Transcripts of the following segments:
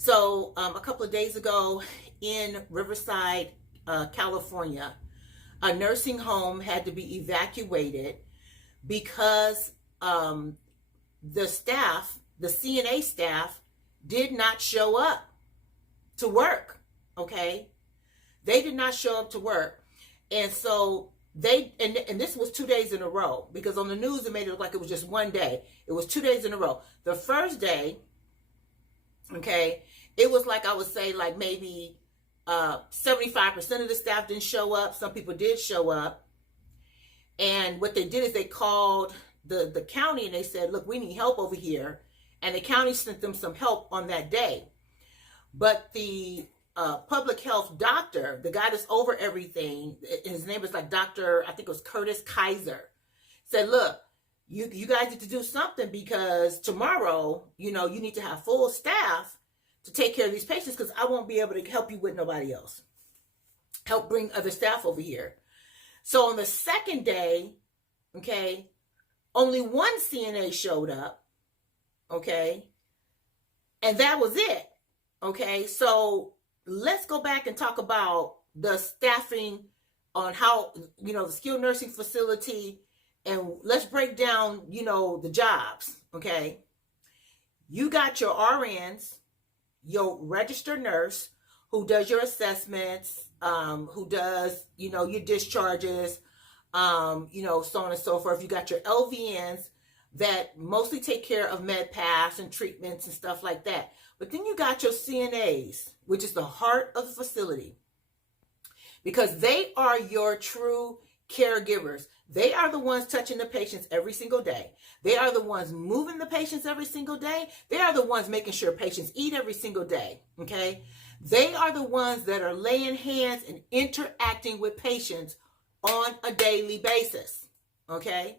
So a couple of days ago in Riverside, California, a nursing home had to be evacuated because the staff, the CNA staff, did not show up to work. Okay, they did not show up to work, and so and this was 2 days in a row, because on the news it made it look like it was just one day. It was 2 days in a row. The first day, okay, it was like, I would say, like maybe 75% of the staff didn't show up. Some people did show up. And what they did is they called the county and they said, look, we need help over here. And the county sent them some help on that day. But the public health doctor, the guy that's over everything, his name was like Dr., I think it was Curtis Kaiser, said, look, you guys need to do something, because tomorrow, you need to have full staff to take care of these patients, because I won't be able to help you with nobody else. Help bring other staff over here. So on the second day, okay, only one CNA showed up, okay, and that was it, okay. So let's go back and talk about the staffing on how, the skilled nursing facility, and let's break down, the jobs, okay. You got your RNs, your registered nurse, who does your assessments, who does, your discharges, so on and so forth. You got your LVNs that mostly take care of med pass and treatments and stuff like that. But then you got your CNAs, which is the heart of the facility, because they are your true caregivers. They are the ones touching the patients every single day. They are the ones moving the patients every single day. They are the ones making sure patients eat every single day, okay? They are the ones that are laying hands and interacting with patients on a daily basis, okay?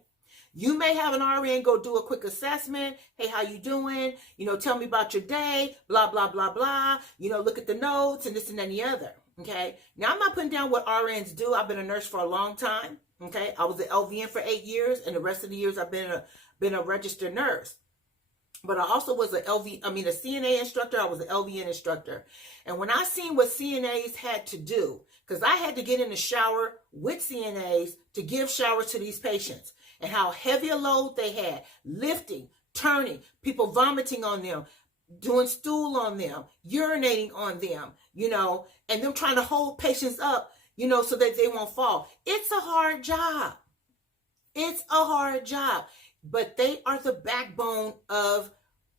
You may have an RN go do a quick assessment. Hey, how you doing? Tell me about your day, blah, blah, blah, blah. Look at the notes and this and that and the other, okay? Now, I'm not putting down what RNs do. I've been a nurse for a long time, okay? I was an LVN for 8 years, and the rest of the years I've been a registered nurse. But I also was a CNA instructor. I was an LVN instructor. And when I seen what CNAs had to do, because I had to get in the shower with CNAs to give showers to these patients, and how heavy a load they had, lifting, turning, people vomiting on them, doing stool on them, urinating on them, and them trying to hold patients up, so that they won't fall. It's a hard job. It's a hard job. But they are the backbone of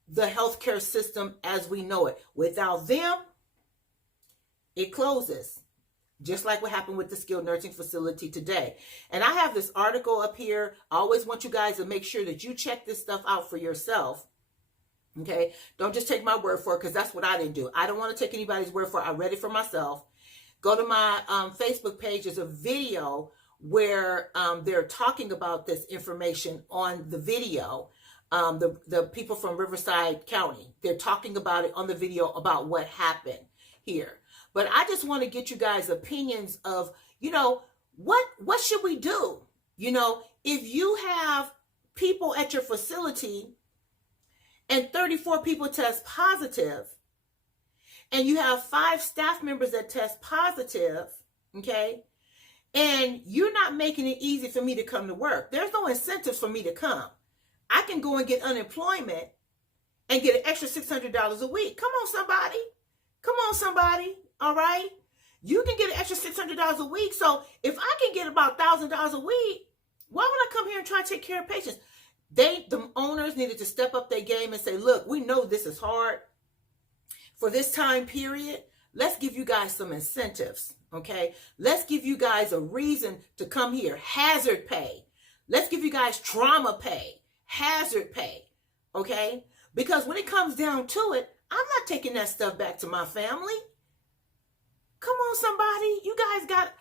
the healthcare system as we know it. Without them, it closes. Just like what happened with the skilled nursing facility today. And I have this article up here. I always want you guys to make sure that you check this stuff out for yourself. Okay? Don't just take my word for it, because that's what I didn't do. I don't want to take anybody's word for it. I read it for myself. Go to my Facebook page. There's a video where they're talking about this information on the video. The people from Riverside County, they're talking about it on the video about what happened here. But I just want to get you guys' opinions of, what should we do? If you have people at your facility and 34 people test positive, and you have 5 staff members that test positive, okay, and you're not making it easy for me to come to work. There's no incentives for me to come. I can go and get unemployment and get an extra $600 a week. Come on, somebody. Come on, somebody. All right? You can get an extra $600 a week. So if I can get about $1,000 a week, why would I come here and try to take care of patients? The owners needed to step up their game and say, look, we know this is hard. For this time period, let's give you guys some incentives, okay? Let's give you guys a reason to come here. Hazard pay. Let's give you guys trauma pay, hazard pay, okay? Because when it comes down to it, I'm not taking that stuff back to my family. Come on, somebody. You guys got,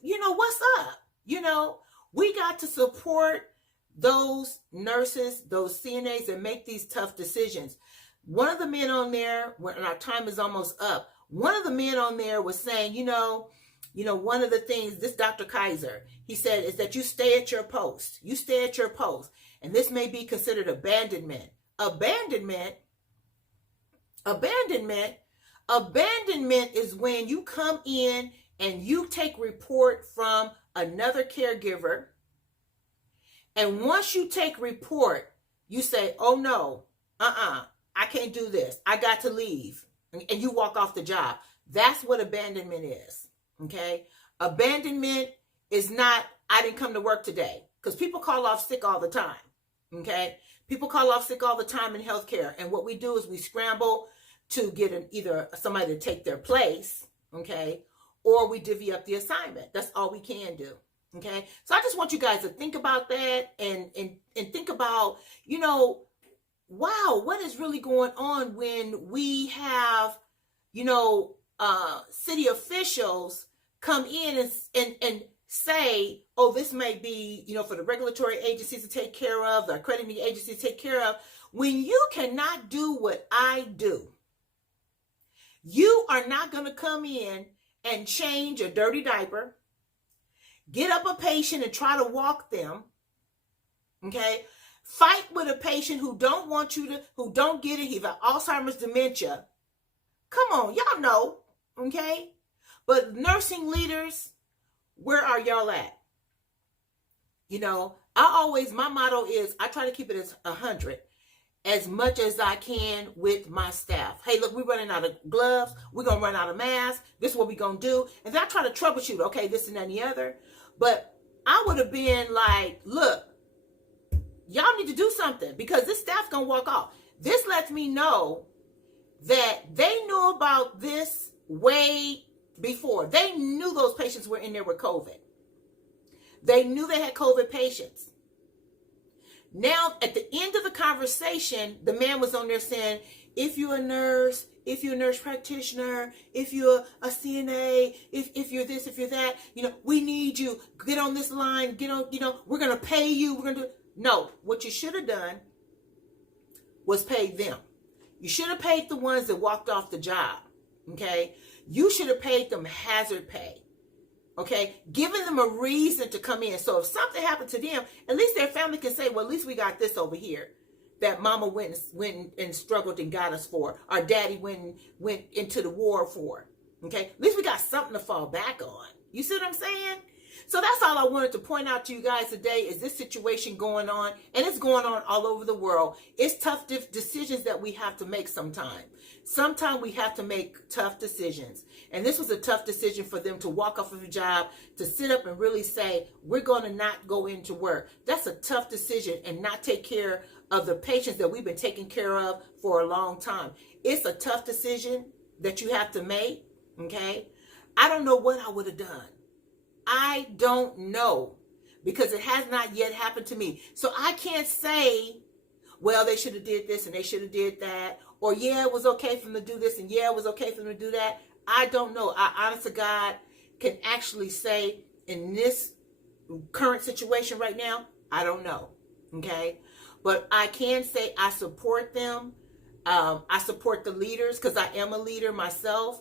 what's up? We got to support those nurses, those CNAs that make these tough decisions. One of the men on there, when our time is almost up, one of the men on there was saying, one of the things, this Dr. Kaiser, he said, is that you stay at your post. You stay at your post. And this may be considered abandonment. Abandonment Abandonment. Abandonment is when you come in and you take report from another caregiver. And once you take report, you say, oh no, I can't do this. I got to leave. And you walk off the job. That's what abandonment is. Okay? Abandonment is not, I didn't come to work today. Because people call off sick all the time. Okay? People call off sick all the time in healthcare. And what we do is we scramble to get either somebody to take their place. Okay? Or we divvy up the assignment. That's all we can do. Okay? So I just want you guys to think about that and think about, you know, wow, what is really going on when we have, you know, city officials come in and say, oh, this may be, you know, for the regulatory agencies to take care of, the accrediting agencies to take care of. When you cannot do what I do, you are not going to come in and change a dirty diaper, get up a patient and try to walk them, okay? Fight with a patient who don't want you to, who don't get it, he have Alzheimer's, dementia. Come on, y'all know, okay? But nursing leaders, where are y'all at? You know, my motto is, I try to keep it as 100 as much as I can with my staff. Hey, look, we're running out of gloves. We're going to run out of masks. This is what we're going to do. And then I try to troubleshoot, okay, this and that and the other. But I would have been like, look, y'all need to do something because this staff's going to walk off. This lets me know that they knew about this way before. They knew those patients were in there with COVID. They knew they had COVID patients. Now, at the end of the conversation, the man was on there saying, if you're a nurse, if you're a nurse practitioner, if you're a CNA, if you're this, if you're that, you know, we need you. Get on this line. Get on, you know, we're going to pay you. We're going to do. No, what you should have done was pay them. You should have paid the ones that walked off the job. Okay. You should have paid them hazard pay. Okay, giving them a reason to come in. So if something happened to them, at least their family can say, well, at least we got this over here that mama went and struggled and got us for. Our daddy went into the war for. Okay, at least we got something to fall back on. You see what I'm saying? So that's all I wanted to point out to you guys today is this situation going on, and it's going on all over the world. It's tough decisions that we have to make sometimes. Sometimes we have to make tough decisions. And this was a tough decision for them to walk off of a job, to sit up and really say, we're going to not go into work. That's a tough decision and not take care of the patients that we've been taking care of for a long time. It's a tough decision that you have to make, okay? I don't know what I would have done. I don't know because it has not yet happened to me. So I can't say, well, they should have did this and they should have did that. Or, yeah, it was okay for them to do this and yeah, it was okay for them to do that. I don't know. I, honest to God, can actually say in this current situation right now, I don't know. Okay? But I can say I support them. I support the leaders because I am a leader myself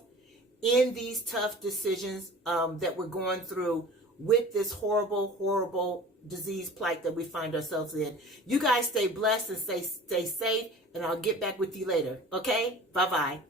in these tough decisions that we're going through with this horrible, horrible disease plight that we find ourselves in. You guys stay blessed and stay safe, and I'll get back with you later. Okay? Bye-bye.